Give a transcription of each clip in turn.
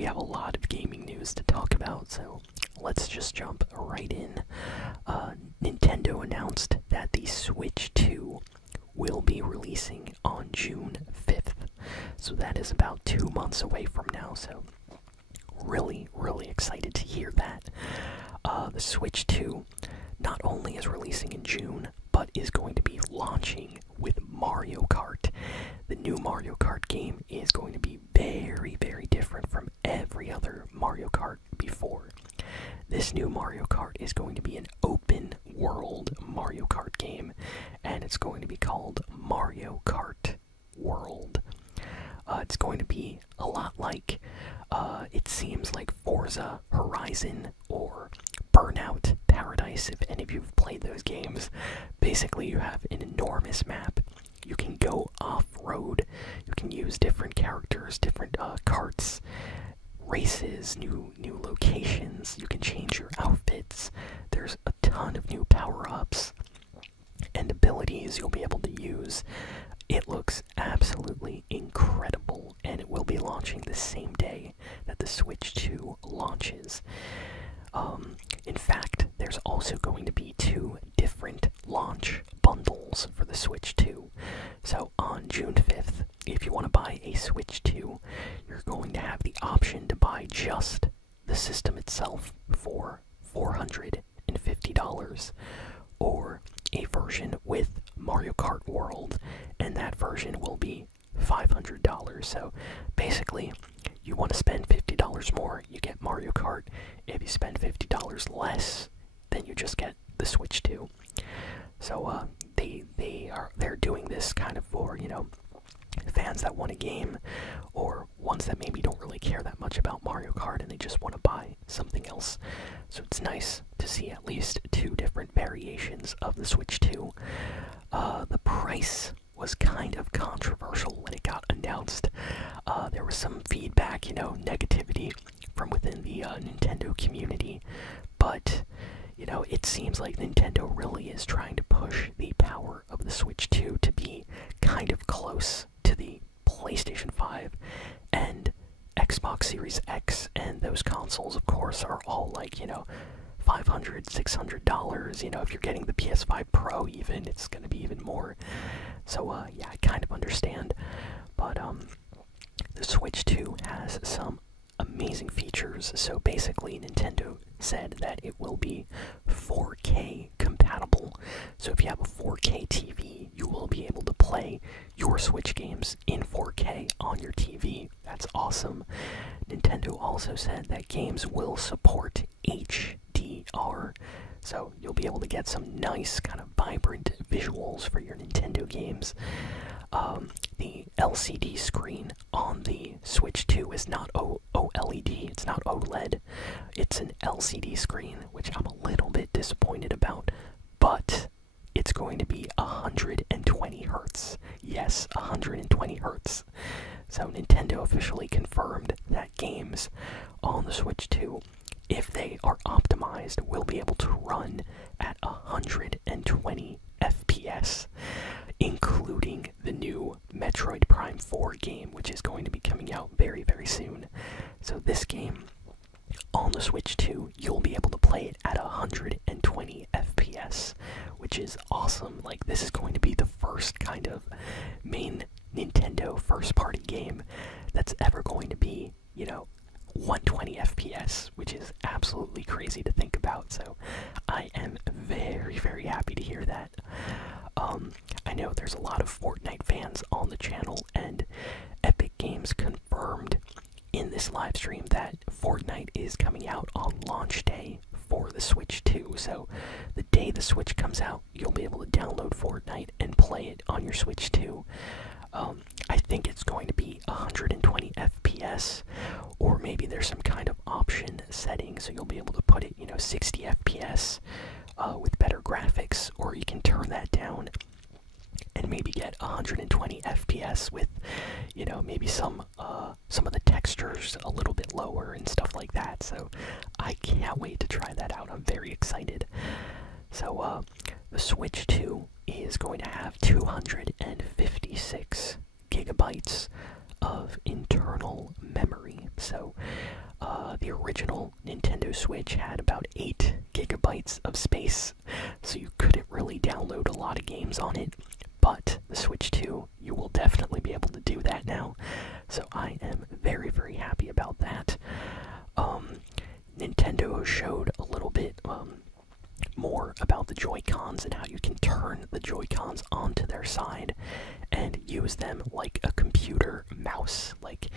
we have a lot of gaming news to talk about, so let's just jump right in. Nintendo announced that the Switch 2 will be releasing on June 5th. So that is about 2 months away from now, so really excited to hear that. The Switch 2 not only is releasing in June, but is going to be launching with Mario Kart. The new Mario Kart game is going to be very different from every other Mario Kart before. This new Mario Kart is going to be an open world Mario Kart game, and it's going to be called Mario Kart World. It's going to be a lot like, it seems like Forza Horizon or Burnout Paradise, if any of you have played those games. Basically, you have an enormous map. You can go off-road. You can use different characters, different karts, races, new locations. You can change your outfits. There's a ton of new power-ups and abilities you'll be able to use. It looks absolutely incredible, and it will be launching the same day that the Switch 2 launches. In fact, there's also going to be 2 different launch bundles for the Switch 2. So on June 5th, if you want to buy a Switch 2, you're going to have the option to buy just the system itself for $450, or a version with Mario Kart World, and that version will be $500. So basically, you want to spend $50 more, you get Mario Kart. If you spend $50 less, then you just get the Switch 2. So they're doing this kind of for, you know, fans that want a game, or ones that maybe don't really care that much about Mario Kart and they just want to buy something else. So it's nice to see at least 2 different variations of the Switch 2. The price was kind of controversial when it got announced. There was some feedback, you know, negativity from within the Nintendo community, but you know, it seems like Nintendo really is trying to push the power of the Switch 2 to be kind of close to the PlayStation 5 and Xbox Series X, and those consoles, of course, are all like, you know, $500, $600. You know, if you're getting the PS5 Pro even, it's gonna be even more. So, yeah, I kind of understand. But, the Switch 2 has some amazing features. So basically, Nintendo said that it will be 4K compatible. So if you have a 4K TV, you will be able to play your Switch games in 4K on your TV. That's awesome. Nintendo also said that games will support HDR. So you'll be able to get some nice kind of vibrant visuals for your Nintendo games. The LCD screen on the Switch 2 is not OLED, it's not OLED, it's an LCD screen, which I'm a little bit disappointed about, but it's going to be 120 Hz. Yes, 120 Hz. So Nintendo officially confirmed that games on the Switch 2, if they are optimized, will be able to run at 120 FPS, including the new Metroid Prime 4 game, which is going to be coming out very soon. So this game on the Switch 2, you'll be able to play it at 120 FPS, which is awesome. Like, this is going to be the first kind of main Nintendo first-party game that's ever going to be, you know, 120 FPS, which is absolutely crazy to think about. So I am very happy to hear that. I know there's a lot of Fortnite fans on the channel, and Epic Games confirmed in this live stream that Fortnite is coming out on launch day for the Switch 2. So the day the Switch comes out, you'll be able to download Fortnite and play it on your Switch 2. I think it's going to be 120 FPS, or maybe there's some kind of option setting, so you'll be able to put it, you know, 60 FPS with better graphics, or you can turn that down and maybe get 120 FPS with, you know, maybe some of the textures a little bit lower and stuff like that. So I can't wait to try that out. I'm very excited. So the Switch 2 is going to have 256 gigabytes of internal memory. So the original Nintendo Switch had about 8 gigabytes of space, so you couldn't really download a lot of games on it. But the Switch 2, you will definitely be able to do that now. So I am very, very happy about that. Nintendo showed a little bit more about the Joy-Cons and how you can turn the Joy-Cons onto their side and use them like a computer mouse. Like,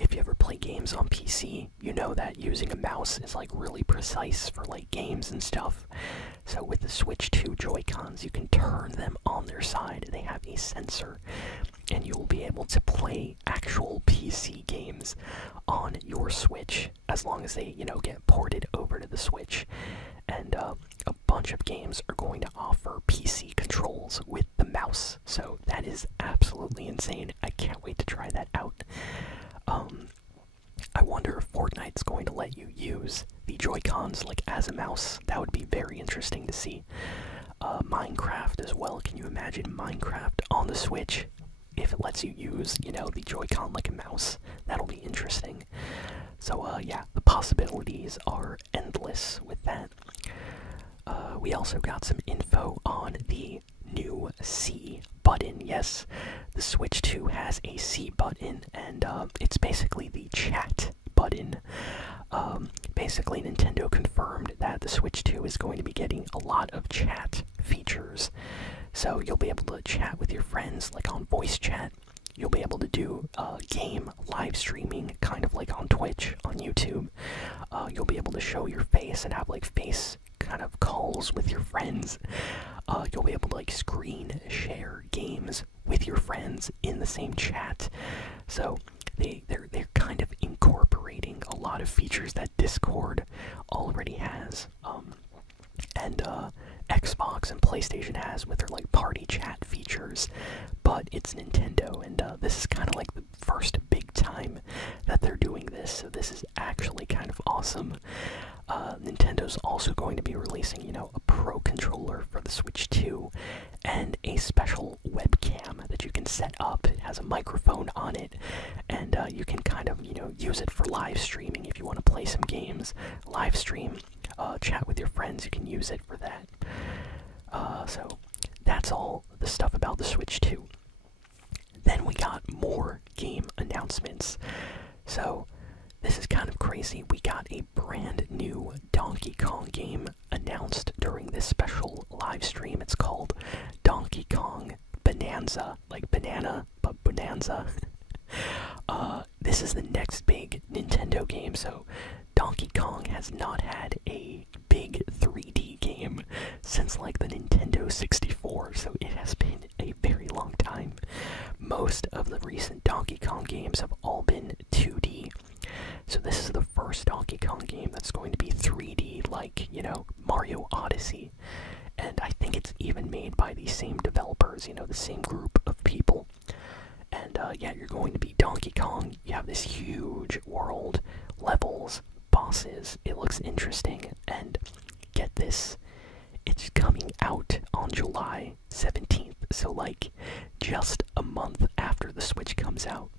if you ever play games on PC, you know that using a mouse is like really precise for like games and stuff. So with the Switch 2 Joy-Cons, you can turn them on their side. They have a sensor, and you will be able to play actual PC games on your Switch as long as they, you know, get ported over to the Switch. And a bunch of games are going to offer PC controls with the mouse, so that is absolutely insane. I can't wait to try that out. I wonder if Fortnite's going to let you use the Joy-Cons like as a mouse. That would be very interesting to see. Minecraft as well. Can you imagine Minecraft on the Switch? If it lets you use, you know, the Joy-Con like a mouse, that'll be interesting. So, yeah, the possibilities are endless with that. We also got some info on the new C button. Yes, the Switch 2 has a C button, and it's basically the chat button. Basically, Nintendo confirmed that the Switch 2 is going to be getting a lot of chat features. So you'll be able to chat with your friends, like on voice chat. You'll be able to do game live streaming, kind of like on Twitch, on YouTube. You'll be able to show your face and have like face kind of calls with your friends. You'll be able to like screen share games with your friends in the same chat. So they're kind of incorporating a lot of features that Discord already has. And Xbox and PlayStation has with their like party chat features, but it's Nintendo, and this is kind of like the first big time that they're doing this, so this is actually kind of awesome. Nintendo's also going to be releasing, you know, a Pro controller for the Switch 2 and a special webcam that you can set up. It has a microphone on it, and you can kind of, you know, use it for live streaming if you want to play some games, live stream, chat with your friends. You can use it for that. So that's all the stuff about the Switch 2. Then we got more game announcements. So this is kind of crazy. We got a brand new Donkey Kong game announced during this special live stream. It's called Donkey Kong Bananza, like banana, but Bonanza. This is the next big Nintendo game. So Donkey Kong has not had a big 3D game since like the Nintendo 64, so it has been a very long time. Most of the recent Donkey Kong games have all been 2D. So this is the first Donkey Kong game that's going to be 3D, like, you know, Mario Odyssey. And I think it's even made by the same developers, you know, the same group of people. And yeah, you're going to be Donkey Kong. You have this huge world, levels, bosses. It looks interesting. And get this, it's coming out on July 17th. So like just a month after the Switch comes out,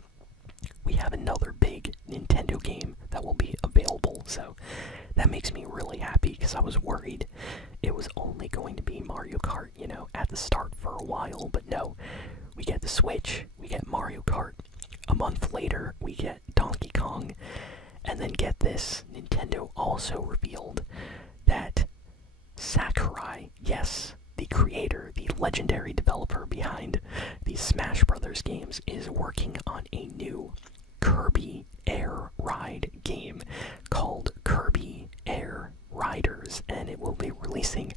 we have another big Nintendo game that will be available. So that makes me really happy, because I was worried it was only going to be Mario Kart, you know, at the start for a while. But no, we get the Switch, we get Mario Kart. A month later, we get Donkey Kong. And then get this, Nintendo also revealed that Sakurai, yes, the creator, the legendary developer behind the Smash Brothers games, is working on a new Kirby Air Ride game called Kirby Air Riders, and it will be releasing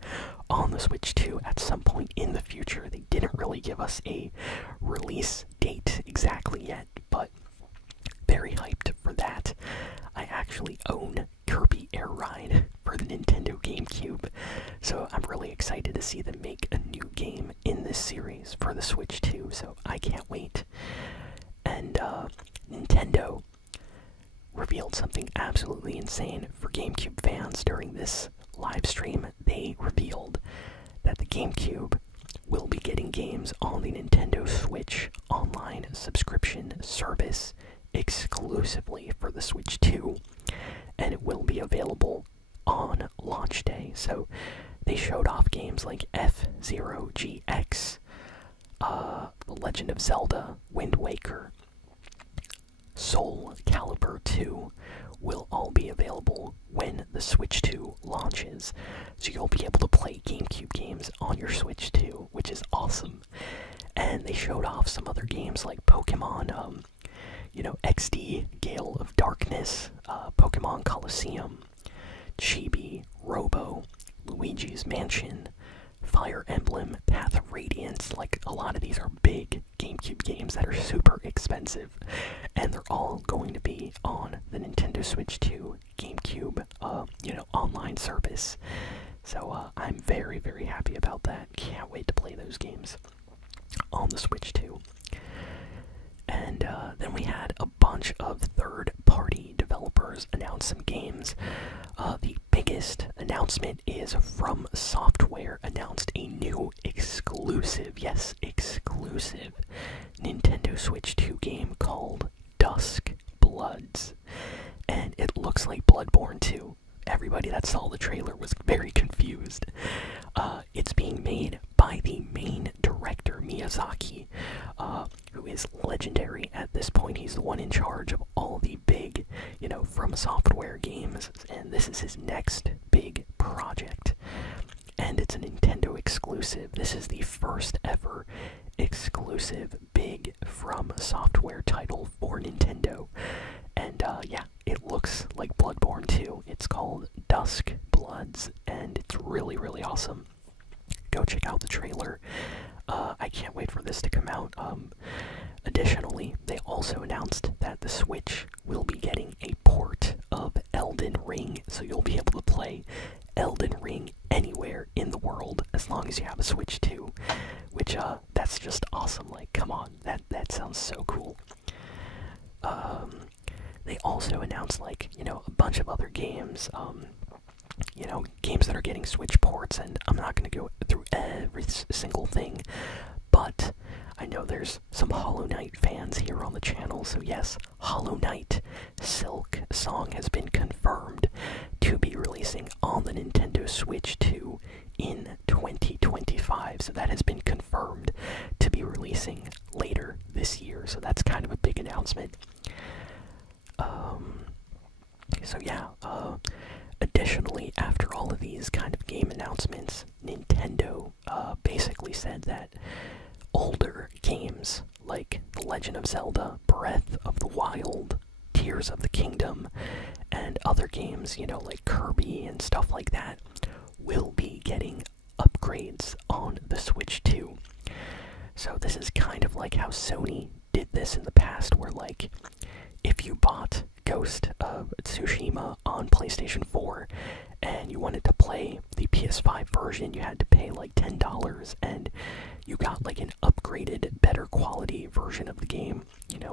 on the Switch 2 at some point in the future. They didn't really give us a release date exactly yet, but very hyped for that. I actually own Kirby Air Ride for the Nintendo GameCube, so I'm really excited to see them make a new game in this series for the Switch 2, so I can't wait. And Nintendo revealed something absolutely insane for GameCube fans during this live stream. They revealed that the GameCube will be getting games on the Nintendo Switch online subscription service exclusively for the Switch 2, and it Wind Waker, Soul Calibur 2 will all be available when the Switch 2 launches. So you'll be able to play GameCube games on your Switch 2, which is awesome. And they showed off some other games like Pokemon, XD, Gale of Darkness, Pokemon Coliseum, Chibi, Robo, Luigi's Mansion, Fire Emblem, Path of Radiance. Like, a lot of these are big GameCube games that are super expensive, and they're all going to be on the Nintendo Switch 2 GameCube, online service. So I'm very, very happy about that. Can't wait to play those games on the Switch 2. And then we had a bunch of third-party developers announce some games. The biggest announcement is From Software announced a new exclusive, yes, exclusive, Nintendo Switch 2 game called Dusk Bloods. And it looks like Bloodborne 2. Everybody that saw the trailer was very confused. It's being made by the main director, Miyazaki, who is legendary at this point. He's the one in charge of all the big, From Software games, and this is his next big project. And it's a Nintendo exclusive. This is the first ever exclusive big From Software title for Nintendo. And yeah, it looks like Bloodborne 2. It's called Dusk Bloods, and it's really, really awesome. Go check out the trailer. I can't wait for this to come out. Additionally, they also announced that the Switch will be getting a port of Elden Ring, so you'll be able to play Elden Ring anywhere in the world as long as you have a Switch 2, which that's just awesome. Like, come on, that sounds so cool. They also announced, a bunch of other games, games that are getting Switch ports, and I'm not going to go through every single thing, but I know there's some Hollow Knight fans here on the channel, so yes, Hollow Knight Silk Song has been confirmed to be releasing on the Nintendo Switch 2 in 2025, so that has been confirmed to be releasing later this year, so that's kind of a big announcement. So yeah, additionally, after all of these kind of game announcements, Nintendo basically said that older games like The Legend of Zelda, Breath of the Wild, Tears of the Kingdom, and other games, like Kirby and stuff like that, will be getting upgrades on the Switch 2. So this is kind of like how Sony did this in the past, where if you bought Ghost of Tsushima on PlayStation 4 and you wanted to play the PS5 version, you had to pay $10, and you got an upgraded, better quality version of the game,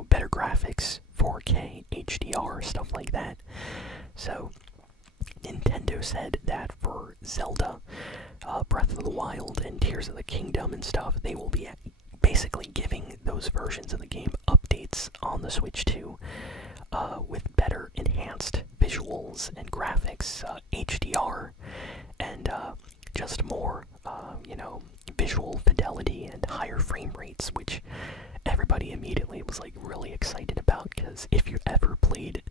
better graphics, 4K, HDR, stuff like that. So Nintendo said that for Zelda, Breath of the Wild, and Tears of the Kingdom and stuff, they will be basically giving those versions of the game updates on the Switch 2, with better enhanced visuals and graphics, HDR, and just more, visual fidelity and higher frame rates, which everybody immediately was really excited about, because if you ever played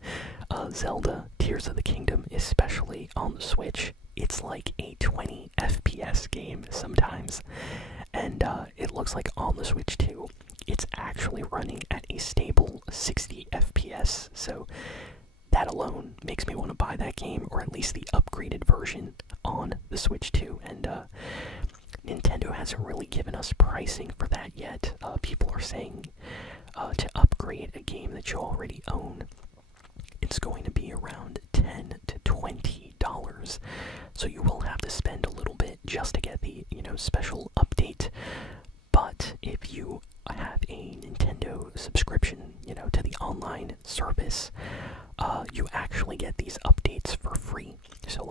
Zelda Tears of the Kingdom, especially on the Switch, it's like a 20 FPS game sometimes, and it looks like on the Switch 2 it's actually running at a stable 60 FPS, so that alone makes me want to buy that game, or at least the upgraded version on the Switch 2, and Nintendo hasn't really given us pricing for that yet. People are saying to upgrade a game that you already own, it's going to be around $10 to $20, so you will have to spend a little bit just to get the, special update. But if you have a Nintendo subscription, to the online service, you actually get these updates for free. So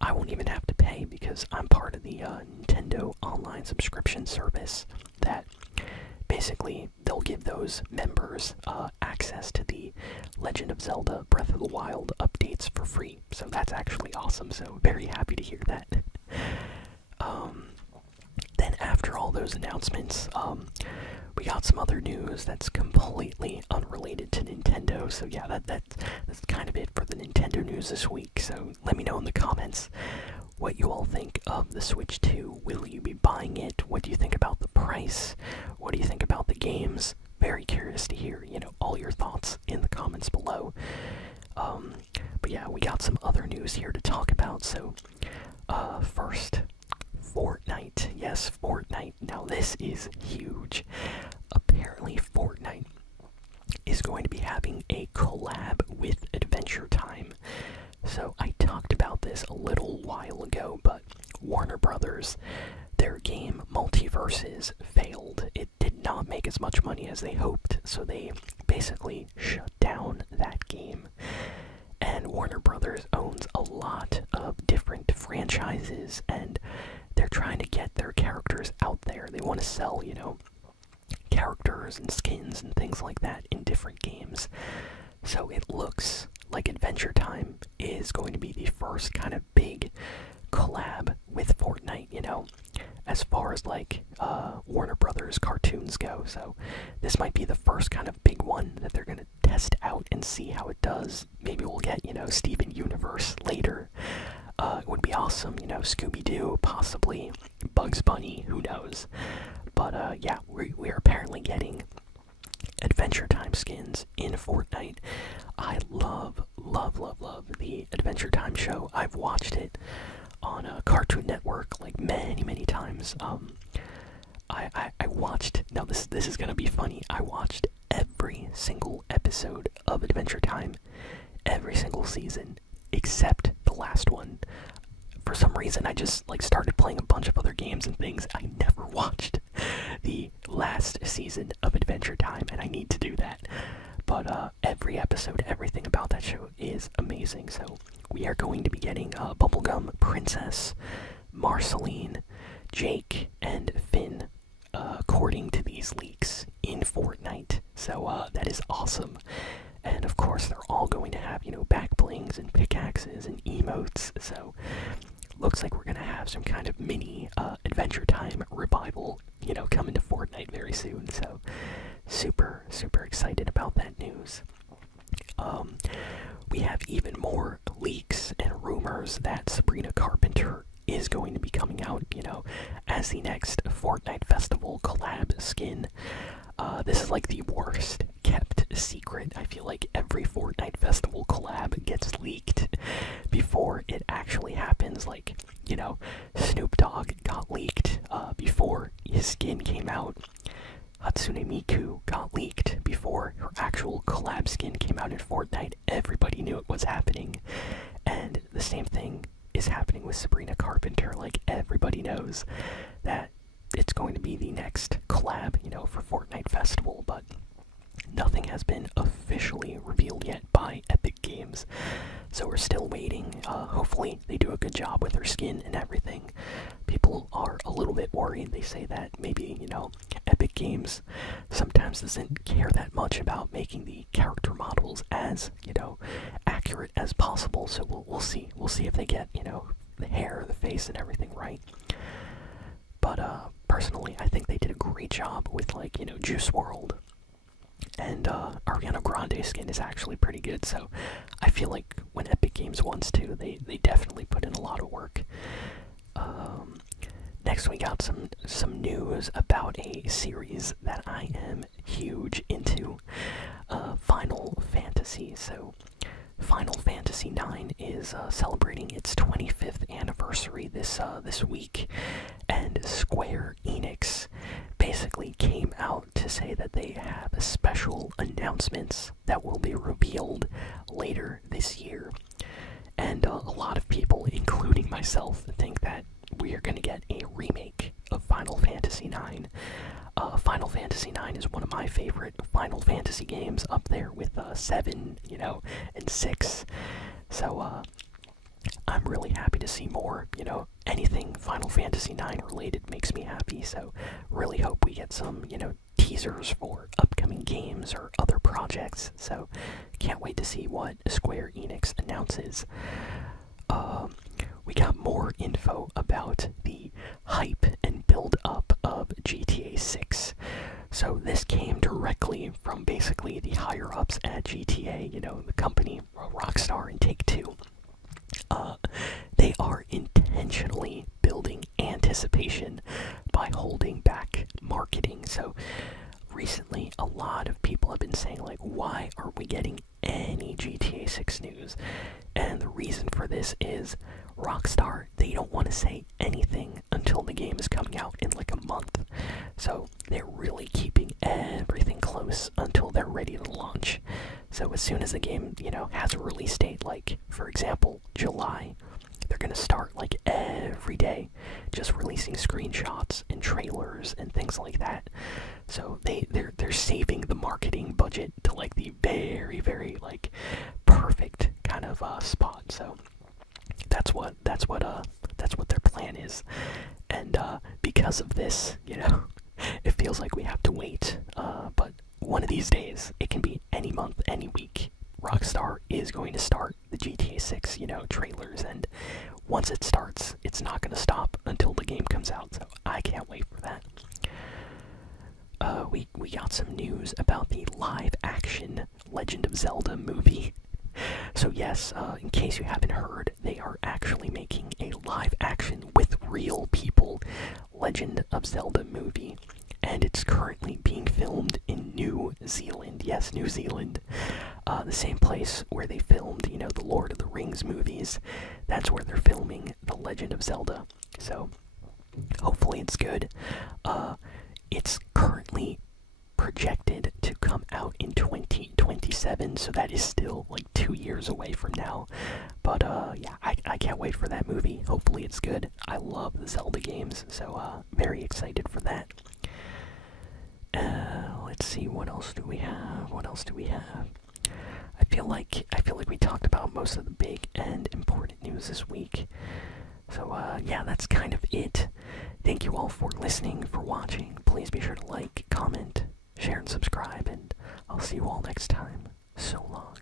I won't even have to pay, because I'm part of the Nintendo online subscription service that basically they'll give those members access to the Legend of Zelda Breath of the Wild updates for free. So that's actually awesome, so very happy to hear that. Then after all those announcements, we got some other news that's completely unrelated to Nintendo. So yeah, that's kind of it for the Nintendo news this week. So let me know in the comments what you all think of the Switch 2. Will you be buying it? What do you think about the price? What do you think about the games? Very curious to hear, all your thoughts in the comments below. But yeah, we got some other news here to talk about. So, first, Fortnite. Yes, Fortnite. Now this is huge. Apparently, Fortnite is going to be having a collab with Adventure Time. So I talked about this a little while ago, but Warner Brothers, their game Multiverses failed. It did not make as much money as they hoped, so they basically shut down that game. And Warner Brothers owns a lot of different franchises, and they're trying to get their characters out there. They want to sell, characters and skins and things like that in different games. So it looks like Adventure Time is going to be the first kind of big collab with Fortnite, as far as like Warner Brothers cartoons go. So this might be the first kind of big one that they're gonna test out and see how it does. Maybe we'll get, Steven Universe later. It would be awesome, Scooby-Doo, possibly Bugs Bunny, who knows. But yeah, we are apparently getting Adventure Time skins in Fortnite. I love the Adventure Time show. I've watched it on Cartoon Network like many times. I watched, now this is gonna be funny, I watched every single episode of Adventure Time, every single season, except the last one. For some reason, I just started playing a bunch of other games and things. I never watched the last season of Adventure Time, and I need to do that. But every episode, everything about that show is amazing. So we are going to be getting Bubblegum Princess, Marceline, Jake, and Finn, according to these leaks, in Fortnite. So that is awesome. And of course, they're all going to have, back blings and pickaxes and emotes. So looks like we're gonna have some kind of mini Adventure Time revival, coming to Fortnite very soon. So super excited about that news. We have even more leaks and rumors that Sabrina Carpenter is going to be coming out, as the next Fortnite Festival collab skin. This is like the worst kept secret. I feel like every Fortnite Festival collab gets leaked before it actually happens. Like, Snoop Dogg got leaked before his skin came out. Hatsune Miku got leaked before her actual collab skin came out in Fortnite. Everybody knew it was happening. And the same thing is happening with Sabrina Carpenter. Like, everybody knows that it's going to be the next collab, for Fortnite Festival, but nothing has been officially revealed yet by Epic Games. So we're still waiting. Hopefully they do a good job with her skin and everything. People are a little bit worried. They say that maybe, Epic Games sometimes doesn't care that much about making the character models as, accurate as possible. So we'll see. We'll see if they get, the hair, the face, and everything right. But personally, I think they did a great job with, Juice WRLD. And Ariana Grande skin is actually pretty good, so I feel like when Epic Games wants to, they definitely put in a lot of work. Next we got some news about a series that I am huge into, Final Fantasy. So Final Fantasy IX is celebrating its 25th anniversary this week, and Square Enix basically came out to say that they have special announcements that will be revealed later this year. And a lot of people, including myself, think that we are going to get a remake of Final Fantasy IX. Final Fantasy IX is one of my favorite Final Fantasy games, up there with 7, and 6. So I'm really happy to see more. Anything Final Fantasy IX related makes me happy. So really hope we get some, teasers for upcoming games or other projects. So can't wait to see what Square Enix announces. we got more info about the hype and build up of GTA 6. So this came directly from basically the higher ups at GTA, you know, the company, Rockstar and Take-Two. They are intentionally building anticipation by holding back marketing. So recently, a lot of people have been saying, like, why aren't we getting any GTA 6 news? And the reason for this is Rockstar, they don't want to say anything until the game is coming out in like a month. So they're really keeping everything close until they're ready to launch. So as soon as the game, you know, has a release date, like for example, July, they're gonna start like every day just releasing screenshots and trailers and things like that. So they're saving the marketing budget to like the very like perfect kind of spot. So that's what their plan is. And because of this, you know, it feels like we have to wait. But one of these days, it can be any month, any week, Rockstar is going to start the GTA 6, you know, trailers, and once it starts, it's not going to stop until the game comes out, so I can't wait for that. We got some news about the live-action Legend of Zelda movie. So yes, in case you haven't heard, they are actually making a live-action with real people Legend of Zelda movie, and it's currently being filmed in New Zealand. Yes, New Zealand. The same place where they filmed, you know, the Lord of the Rings movies. That's where they're filming The Legend of Zelda. So, hopefully it's good. It's currently projected to come out in 2027, so that is still like 2 years away from now. But yeah, I can't wait for that movie. Hopefully it's good. I love the Zelda games, so very excited for that. Let's see, what else do we have? I feel like we talked about most of the big and important news this week. So yeah, that's kind of it. Thank you all for listening, for watching. Please be sure to like, comment, share, and subscribe, and I'll see you all next time. So long.